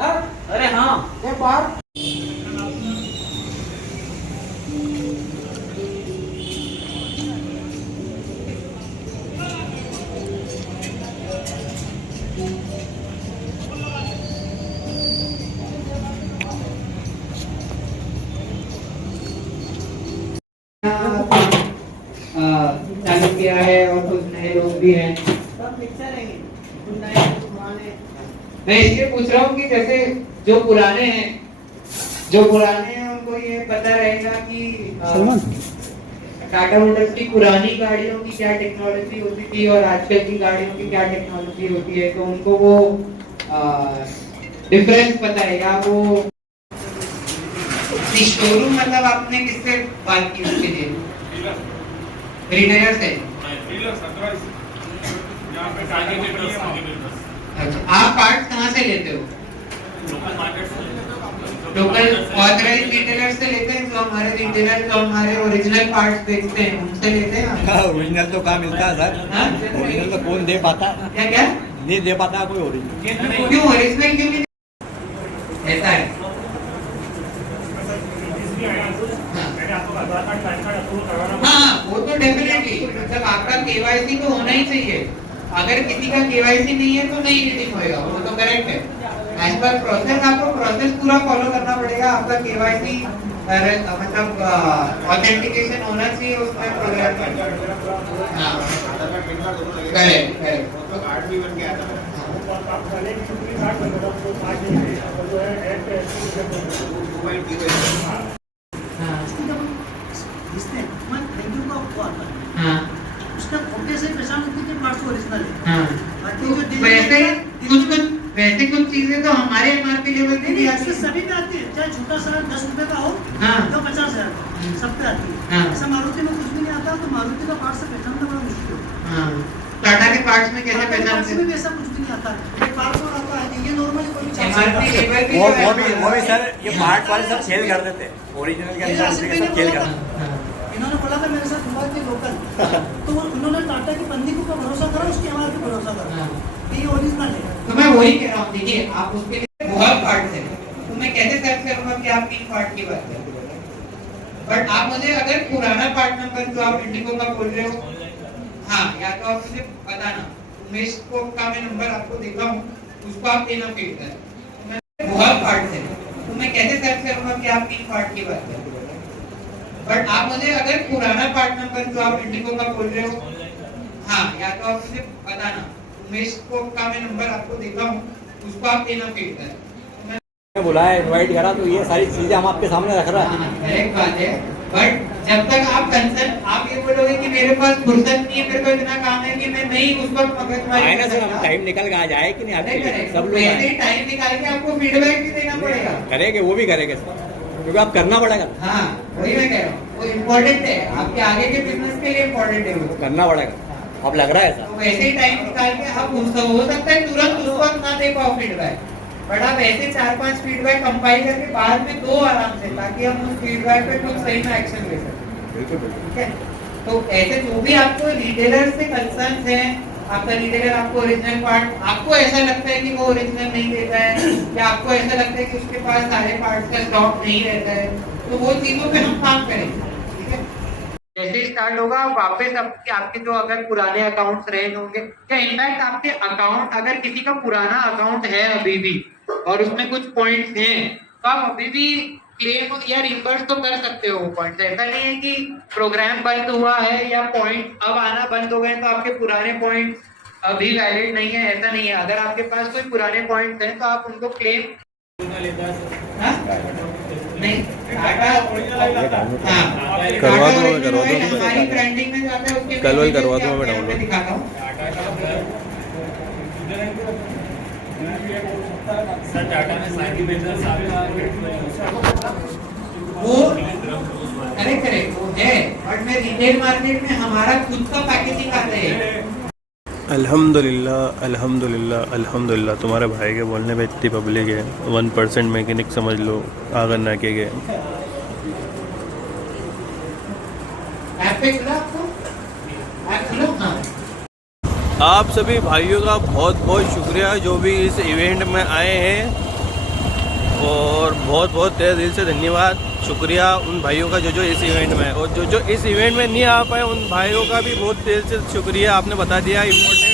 अरे हाँ एक बार चालू किया है और कुछ नए लोग भी हैं। सब पिक्चर है कुछ नए कुछ पुराने। मैं इसलिए पूछ रहा हूँ कि जैसे जो पुराने हैं उनको ये पता रहेगा कि टाटा मोटर्स की पुरानी गाड़ियों की क्या टेक्नोलॉजी होती थी और आजकल की गाड़ियों की क्या टेक्नोलॉजी होती है, तो उनको वो डिफरेंस पता है। या वो शोरूम मतलब आपने किससे बात की उसके लिए? रिटेलर से। अच्छा, आप पार्ट्स कहाँ से लेते हो? लोकल ऑथराइज्ड रिटेलर से लेते हैं। जो हमारे रिटेलर जो हमारे ओरिजिनल पार्ट्स बेचते हैं उनसे लेते हैं। ओरिजिनल तो कहाँ मिलता है सर? ओरिजिनल तो कौन दे पाता? क्या क्या नहीं दे पाता कोई ओरिजिनल। क्यों ओरिजिनल क्यों नहीं? ऐसा है। हाँ वो तो डेफिनेटली, मतलब आपका केवाईसी तो होना ही चाहिए। अगर किसी का केवाईसी नहीं है तो नहीं रीडिंग होएगा, वो तो करेक्ट है। एज पर प्रोसेस आपको प्रोसेस पूरा फॉलो करना पड़ेगा। आपका केवाईसी मतलब ऑथेंटिकेशन होना चाहिए उसमें प्रोग्राम में। हाँ करेक्ट करेक्ट। हाँ उसका फोटो से पहचान होती है पार्ट्स ओरिजिनल है। हाँ बाकी तो जो वैसे कुछ चीजें तो हमारे एमआरपी लेवल पे भी आती है। सभी पे आती है, चाहे छोटा सा 10 रुपए का हो हाँ। या 50,000 का, सब पे आती है। हाँ। ऐसा मारुति में कुछ भी नहीं आता, तो मारुति का पार्ट से पहचानना बड़ा मुश्किल है। हाँ टाटा के पार्ट्स में कैसे पार्ट्स पहचानते में हैं? भी ऐसा कुछ भी नहीं आता, एक पार्ट कोड आता है, ये नॉर्मली कोई भी चला सकता एमआरपी है। लेवल पे वो भी सर ये पार्ट वाले सब सेल कर देते हैं। ओरिजिनल के अंदर सब सेल कर देते हैं। इन्होंने बोला था मेरे साथ हुआ कि लोकल, तो उन्होंने टाटा की पन्नी को भरोसा करा, उसके एमआरपी भरोसा करा कि ये ओरिजिनल है। तो मैं वही कह रहा हूँ, देखिए आप उसके लिए बहुत पार्ट्स हैं, तो मैं कैसे सर्च करूंगा कि आप किन पार्ट की बात कर रहे हो? बट आप मुझे अगर पुराना पार्ट नंबर जो आप इंडिगो का बोल रहे हो, हाँ या तो आप मुझे बताना, उमेश को का मैं नंबर आपको देता हूँ, उसको आप देना फीड कर। बहुत पार्ट्स हैं, तो मैं कैसे सर्च करूंगा कि आप किन पार्ट की बात कर रहे हो? बट आप मुझे अगर पुराना पार्ट नंबर जो आप इंडिगो का बोल रहे हो, हाँ या तो आप मुझे बताना, उमेश को का मैं नंबर आपको देता हूँ, उसको आप देना फीड कर। बुलाया इनवाइट करा तो ये सारी चीजें हम आपके सामने रख रहे हैं। करेक्ट बात है, बट जब तक आप कंसर्न आप ये बोलोगे कि मेरे पास फुर्सत नहीं है, मेरे को इतना काम है कि मैं नहीं उस वक्त मगजमारी आए ना सर, हम टाइम निकल के आ जाए कि नहीं आपके लिए? सब लोग वैसे आए। ही टाइम निकाल के आपको फीडबैक भी देना पड़ेगा। करेंगे, वो भी करेंगे सर, क्योंकि आप करना पड़ेगा। हाँ वही मैं कह रहा हूँ, वो इम्पोर्टेंट है आपके आगे के बिजनेस के लिए, इम्पोर्टेंट है वो। करना पड़ेगा, अब लग रहा है सर। तो वैसे ही टाइम निकाल के आप हो सकता है तुरंत उस वक्त ना दे पाओ फीडबैक, बट आप ऐसे 4-5 फीडबैक कंपाइल करके बाद में दो आराम से, ताकि हम उस फीडबैक पे कुछ सही में एक्शन ले सकें। ठीक है, तो ऐसे जो भी आपको रिटेलर से कंसर्न्स हैं, आपका रिटेलर आपको ओरिजिनल पार्ट, आपको ऐसा लगता है कि वो ओरिजिनल नहीं देता है, या आपको ऐसा लगता है कि उसके पास सारे पार्ट्स का स्टॉक नहीं रहता है, तो वो चीजों पे हम काम करेंगे। ठीक है, जैसे ही स्टार्ट होगा वापस आपके जो अगर पुराने अकाउंट्स रहे होंगे, या इनफैक्ट आपके अकाउंट अगर किसी का पुराना अकाउंट है अभी भी और उसमें कुछ पॉइंट्स हैं, तो आप अभी भी क्लेम या रिम्बर्स तो कर सकते हो वो पॉइंट्स। ऐसा नहीं है कि प्रोग्राम बंद हुआ है या पॉइंट अब आना बंद हो गए तो आपके पुराने पॉइंट अभी वैलिड नहीं है, ऐसा नहीं है। अगर आपके पास कोई पुराने पॉइंट्स हैं तो आप उनको क्लेम नहीं टाटा करवा दो, हमारी ब्रांडिंग में जाता है, उसके कल करवा दो, मैं डाउनलोड दिखाता हूँ। सर टाटा ने सारी बिजनेस वो करेक्ट वो है, बट मैं रिटेल मार्केट में हमारा खुद का पैकेजिंग आता है। अल्हम्दुलिल्लाह अल्हम्दुलिल्लाह अल्हम्दुलिल्लाह। तुम्हारे भाई के बोलने पे इतनी पब्लिक है, 1% मैकेनिक समझ लो आगर ना के गए। ऐप पे खुला आपको? ऐप खुला? हाँ। आप सभी भाइयों का बहुत बहुत शुक्रिया जो भी इस इवेंट में आए हैं। और बहुत बहुत तहे दिल से धन्यवाद, शुक्रिया उन भाइयों का जो इस इवेंट में है, और जो इस इवेंट में नहीं आ पाए उन भाइयों का भी बहुत दिल से शुक्रिया। आपने बता दिया इम्पोर्टेंट